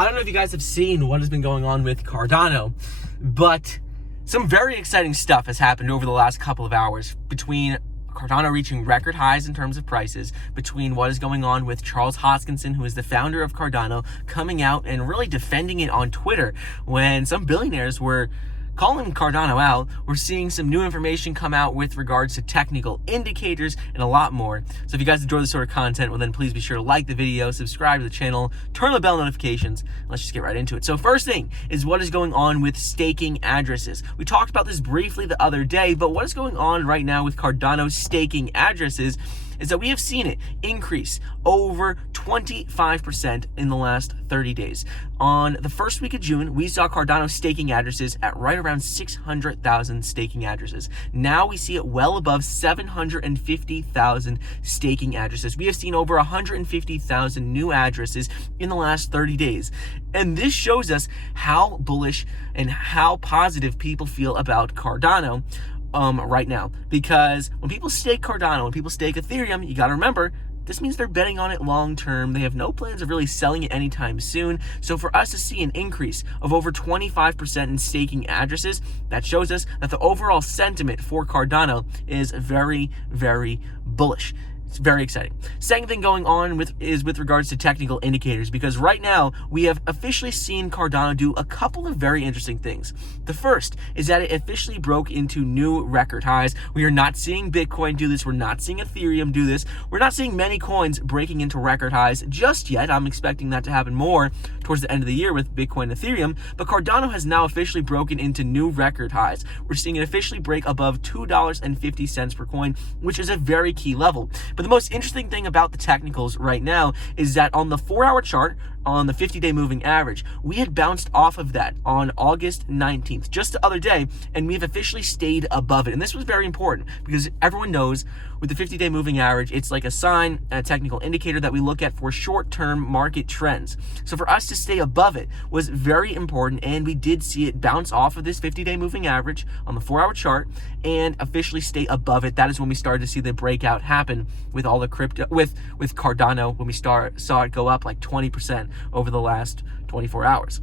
I don't know if you guys have seen what has been going on with Cardano, but some very exciting stuff has happened over the last couple of hours between Cardano reaching record highs in terms of prices, between what is going on with Charles Hoskinson, who is the founder of Cardano, coming out and really defending it on Twitter when some billionaires were calling Cardano out. We're seeing some new information come out with regards to technical indicators and a lot more. So if you guys enjoy this sort of content, well then please be sure to like the video, subscribe to the channel, turn on the bell notifications. Let's just get right into it. So first thing is what is going on with staking addresses. We talked about this briefly the other day, but what is going on right now with Cardano staking addresses is that we have seen it increase over 25% in the last 30 days. On the first week of June, we saw Cardano staking addresses at right around 600,000 staking addresses. Now we see it well above 750,000 staking addresses. We have seen over 150,000 new addresses in the last 30 days. And this shows us how bullish and how positive people feel about Cardano right now, because when people stake Cardano, when people stake Ethereum, you got to remember this means they're betting on it long term. They have no plans of really selling it anytime soon. So for us to see an increase of over 25% in staking addresses, that shows us that the overall sentiment for Cardano is very, very bullish. It's very exciting. Second thing going on with regards to technical indicators, because right now we have officially seen Cardano do a couple of very interesting things. The first is that it officially broke into new record highs. We are not seeing Bitcoin do this. We're not seeing Ethereum do this. We're not seeing many coins breaking into record highs just yet. I'm expecting that to happen more towards the end of the year with Bitcoin and Ethereum, but Cardano has now officially broken into new record highs. We're seeing it officially break above $2.50 per coin, which is a very key level. But the most interesting thing about the technicals right now is that on the 4-hour chart, on the 50-day moving average, we had bounced off of that on August 19th, just the other day, and we've officially stayed above it. And this was very important because everyone knows with the 50-day moving average, it's like a sign, a technical indicator that we look at for short-term market trends. So for us to stay above it was very important, and we did see it bounce off of this 50-day moving average on the 4-hour chart and officially stay above it. That is when we started to see the breakout happen with all the crypto, with Cardano, when we saw it go up like 20% over the last 24 hours.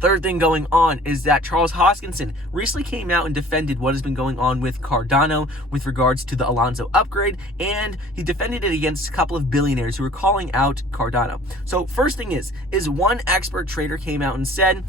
Third thing going on is that Charles Hoskinson recently came out and defended what has been going on with Cardano with regards to the Alonzo upgrade, and he defended it against a couple of billionaires who were calling out Cardano. So first thing is one expert trader came out and said,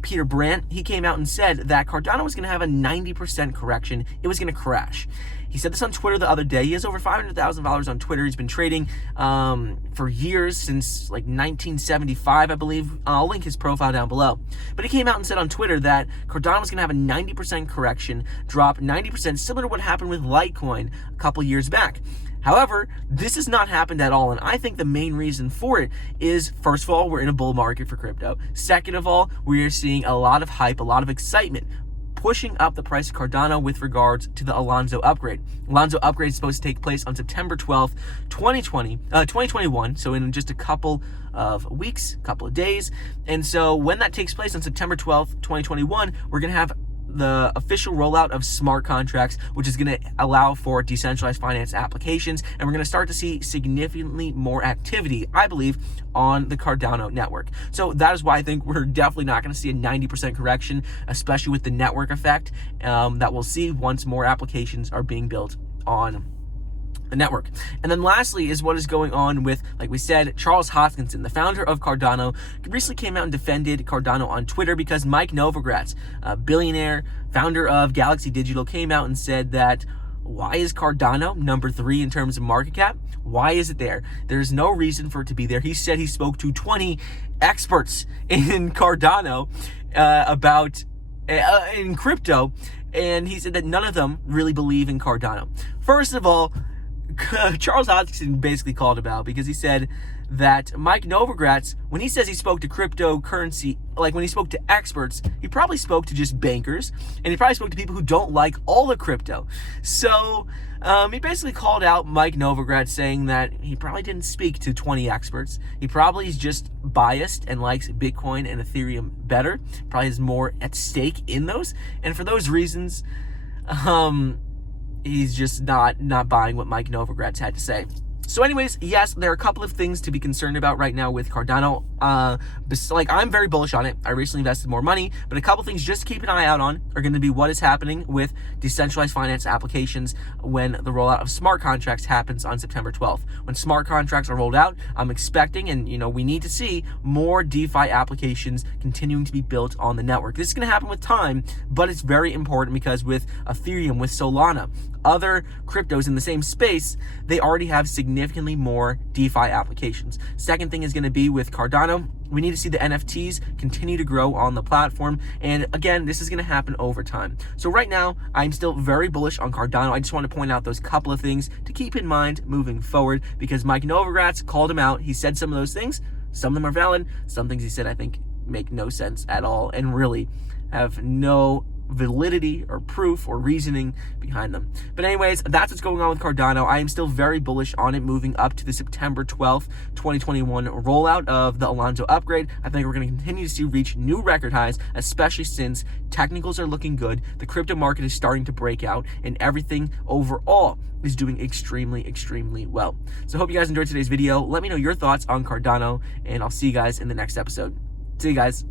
Peter Brandt, he came out and said that Cardano was going to have a 90% correction. It was going to crash. He said this on Twitter the other day. He has over $500,000 on Twitter. He's been trading for years, since like 1975, I believe. I'll link his profile down below. But he came out and said on Twitter that Cardano was going to have a 90% correction, drop 90%, similar to what happened with Litecoin a couple years back. However, this has not happened at all, and I think the main reason for it is, first of all, we're in a bull market for crypto. Second of all, we are seeing a lot of hype, a lot of excitement, pushing up the price of Cardano with regards to the Alonzo upgrade. Alonzo upgrade is supposed to take place on September 12th, 2021, so in just a couple of weeks, couple of days. And so when that takes place on September 12th, 2021, we're going to have the official rollout of smart contracts, which is going to allow for decentralized finance applications, and we're going to start to see significantly more activity, I believe, on the Cardano network. So that is why I think we're definitely not going to see a 90% correction, especially with the network effect that we'll see once more applications are being built on the network. And then lastly is what is going on with, like we said, Charles Hoskinson, the founder of Cardano, recently came out and defended Cardano on Twitter because Mike Novogratz, a billionaire, founder of Galaxy Digital, came out and said that why is Cardano number 3 in terms of market cap? Why is it there? There's no reason for it to be there. He said he spoke to 20 experts in Cardano in crypto, and he said that none of them really believe in Cardano. First of all, Charles Hoskinson basically called him out because he said that Mike Novogratz, when he says he spoke to cryptocurrency, like when he spoke to experts, he probably spoke to just bankers, and he probably spoke to people who don't like all the crypto. So he basically called out Mike Novogratz, saying that he probably didn't speak to 20 experts. He probably is just biased and likes Bitcoin and Ethereum better, probably has more at stake in those, and for those reasons, he's just not buying what Mike Novogratz had to say. So anyways, yes, there are a couple of things to be concerned about right now with Cardano. Like, I'm very bullish on it. I recently invested more money, but a couple things just to keep an eye out on are going to be what is happening with decentralized finance applications when the rollout of smart contracts happens on September 12th. When smart contracts are rolled out, I'm expecting, and we need to see more DeFi applications continuing to be built on the network. This is going to happen with time, but it's very important because with Ethereum, with Solana, other cryptos in the same space, they already have significantly more DeFi applications. Second thing is going to be with Cardano. We need to see the NFTs continue to grow on the platform. And again, this is going to happen over time. So right now, I'm still very bullish on Cardano. I just want to point out those couple of things to keep in mind moving forward, because Mike Novogratz called him out. He said some of those things. Some of them are valid. Some things he said, I think, make no sense at all and really have no validity or proof or reasoning behind them. But anyways, that's what's going on with Cardano. I am still very bullish on it moving up to the September 12th, 2021 rollout of the Alonzo upgrade. I think we're going to continue to see reach new record highs, especially since technicals are looking good, the crypto market is starting to break out, and everything overall is doing extremely, extremely well. So I hope you guys enjoyed today's video. Let me know your thoughts on Cardano, and I'll see you guys in the next episode. See you guys.